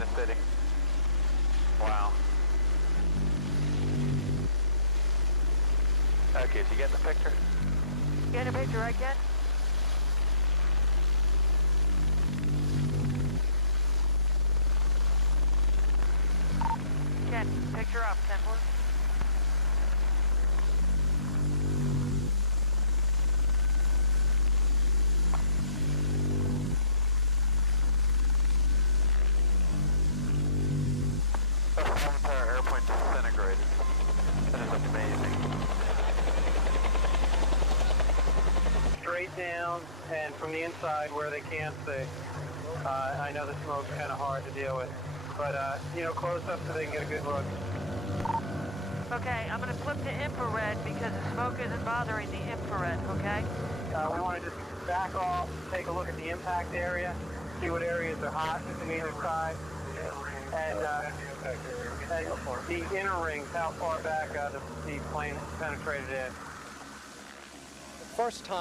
the city. Wow. Okay, so you get the picture? Get a picture, right, Ken? Ken, picture up, 10-4. The whole entire airplane disintegrated. That is amazing. Straight down and from the inside where they can't see. I know the smoke's kind of hard to deal with, but you know, close up so they can get a good look. Okay, I'm gonna flip to infrared because the smoke isn't bothering the infrared, okay? We want to just back off, take a look at the impact area, see what areas are hot from either side, and the inner rings, how far back the plane penetrated in. First time